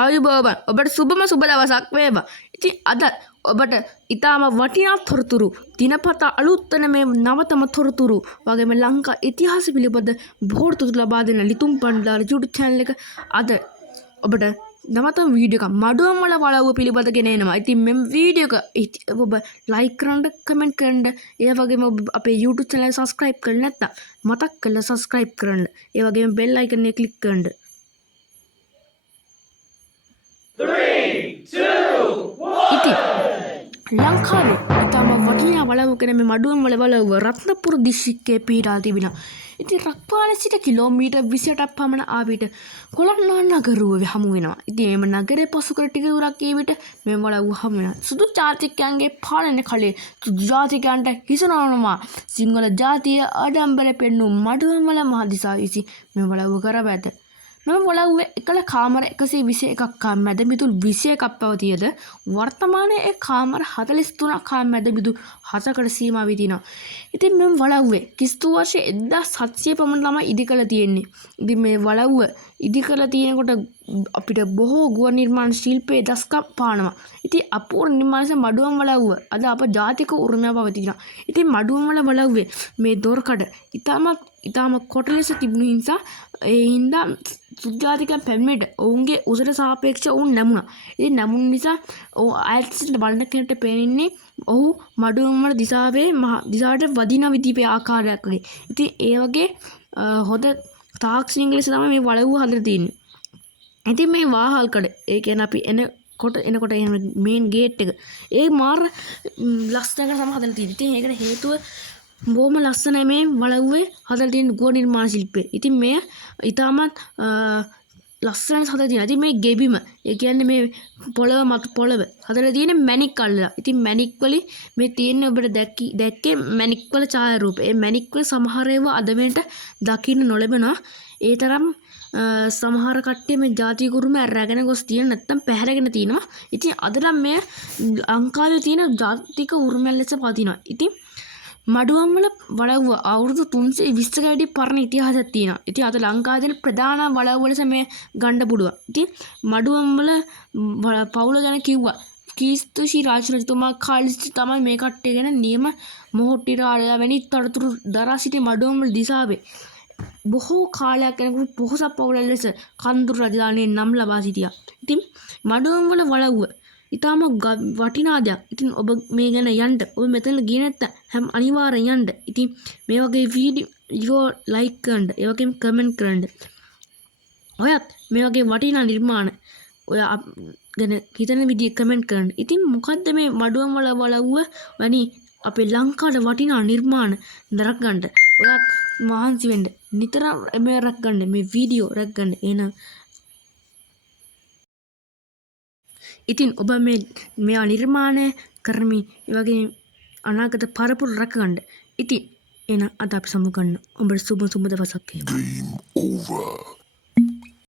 ආයුබෝවන් ඔබට සුබම සුබ දවසක් වේවා. ඉතින් අද ඔබට ඉතාම වටිනා තොරතුරු දිනපතා අලුත් වෙන මේ නවතම තොරතුරු වගේම ලංකා ඉතිහාස පිළිබඳ බොහෝ තොරතුරු ලබා දෙන ලිතුම් පණ්ඩාර YouTube channel එක අද ඔබට නවතම වීඩියෝ එකක් මඩුවම් වල වලව්ව පිළිබඳ ගෙන එනවා. ඉතින් මෙම් වීඩියෝ එක ඔබ ලයික් කරන්න, කමෙන්ට් කරන්න, ඒ වගේම ඔබ අපේ YouTube channel එක subscribe කරලා නැත්නම් මතක් කරලා subscribe කරන්න. ඒ වගේම bell icon එක click කරන්න. 3, 2, 1. ඉතින් ලංකාවේ ඉතාම වටිනා වලව්වකන මේ මඩුවම් වල වලව්ව රත්නපුර දිස්ත්‍රික්කයේ පිහිටා තිබෙනවා. ඉතින් රක්වාලේ සිට කිලෝමීටර් 28ක් පමණ ආවිට කොළන්නාන් නගරුව හමු වෙනවා. ඉතින් මේ නගරේ පසු කර ටික දුරක් ඊවිට මේ වලව්ව හමු වෙනවා. සුදු ජාතිකයන්ගේ පාලන කලේ සුදු ජාතිකයන්ට හිසනවනවා. සිංහල ජාතිය ආඩම්බර පෙන්නු මඩුවම් වල මහදිසා විසි මේ වලව්ව කරව ඇත. මෙම වලව්ව එකල කාමර 121ක් මැද මිදුල් 21ක් පවතියද වර්තමානයේ ඒ කාමර 43ක් මැද මිදුල් 7කට සීමා වී තිනවා. ඉතින් මෙම වලව්වේ කිස්තු වර්ෂයේ 1700 පමණ ළමයි ඉදි කළ තියෙන්නේ. ඉතින් මේ වලව්ව ඉදි කළ තියෙනකොට අපිට බොහෝ ගුවන් නිර්මාණ ශිල්පයේ දස්කම් පානවා. ඉතින් අපූර්ව නිර්මාණ මඩුවම් වලව්ව අද අප ජාතික උරුමය පවතිනවා. ඉතින් මඩුවම් වල වලව්වේ මේ දොරකඩ ඉතාම කොට ලෙස තිබුණු නිසා ඒ හින්දා සුජාතිකයන් පැමිණෙට ඔවුන්ගේ උසට සාපේක්ෂව ඔවුන් නැමුණා. ඉතින් නැමුණු නිසා ඈත සිට බලන කෙනෙක්ට පේන්නේ ඔහු මඩුවම් වල දිසාවට වදින විදිහේ ආකාරයක් වගේ. ඉතින් ඒ වගේ හොඳ තාක්ෂණික ලෙස තමයි මේ වලව්ව හදලා තියෙන්නේ. ඉතින් මේ වාහල් කඩ ඒ කියන්නේ අපි එනකොට මේන් ගේට් එක ඒ මාර ලස්සනකට තමයි හදලා තියෙන්නේ. ඉතින් ඒකට හේතුව බොහොම ලස්සනයි මේ වලව්වේ හදලා තියෙන ගුවන් නිර්මාණ ශිල්පය. ඉතින් මෙය ඉතාමත් ලස්සනට හදලා තියෙනවා. ඉතින් මේ ගෙබිම ඒ කියන්නේ මේ පොළව හදලා තියෙන මැණික් අල්ලලා. ඉතින් මැණික් වලින් මේ තියෙන ඔබට දැක්කේ මැණික් වල ඡායාරූප. ඒ මැණික් වල සමහර ඒවා අද වෙනට දකින්න නොලැබෙනවා. ඒ තරම් සමහර කට්ටිය මේ ජාතික උරුමය රැගෙන ගොස් තියෙන නැත්තම් පැහැරගෙන තිනවා. ඉතින් අද නම් මේ ලංකාවේ තියෙන ජාතික උරුමය ලෙස පවතිනවා. ඉතින් මඩුවම් වල වලව්ව අවුරුදු 320ක වැඩි පරණ ඉතිහාසයක් තියෙනවා. ඉතින් අද ලංකාවේ තියෙන ප්‍රධාන වලව්ව ලෙස මේ ගන්න පුළුවන්. ඉතින් මඩුවම් වල පවුල ගැන කිව්වා. ක්‍රිස්තු ශ්‍රී රාජරජතුමා කාලෙට තමයි මේ කට්ටිය ගැන නියම මොහොට්ටි රාජයා වැනි තොරතුරු දරා සිටි මඩුවම් වල දිසාවේ බොහෝ කාලයක් යනකොට පොහොසත් පවුල ලෙස කන්දුරු රජධානියේ නම් ලබා සිටියා. ඉතින් මඩුවම් වල වලව්ව ඉතාම වටිනා දෙයක්. ඉතින් ඔබ මේ ගැන යන්න ඔබ මෙතන ගියේ නැත්නම් හැම අනිවාර්යෙන් යන්න. ඉතින් මේ වගේ වීඩියෝ ලයික් කරන්න, ඒ වගේම කමෙන්ට් කරන්න. ඔයත් මේ වගේ වටිනා නිර්මාණ ඔය ගැන හිතන විදිය කමෙන්ට් කරන්න. ඉතින් මොකද්ද මේ මඩුවම් වල වලව්ව වැනි අපේ ලංකාවේ වටිනා නිර්මාණ දරක් ගන්න. ඔයත් මහන්සි වෙන්න. නිතරම මේ රැක් ගන්න, මේ වීඩියෝ රැක් ගන්න. එහෙනම් ඉතින් ඔබ මෙයා නිර්මාණය කරමින් ඒ වගේ අනාගත පරපුර රැකගන්න. ඉතින් එන අද අපි සමු ගන්න. ඔබට සුබ දවසක් වේවා.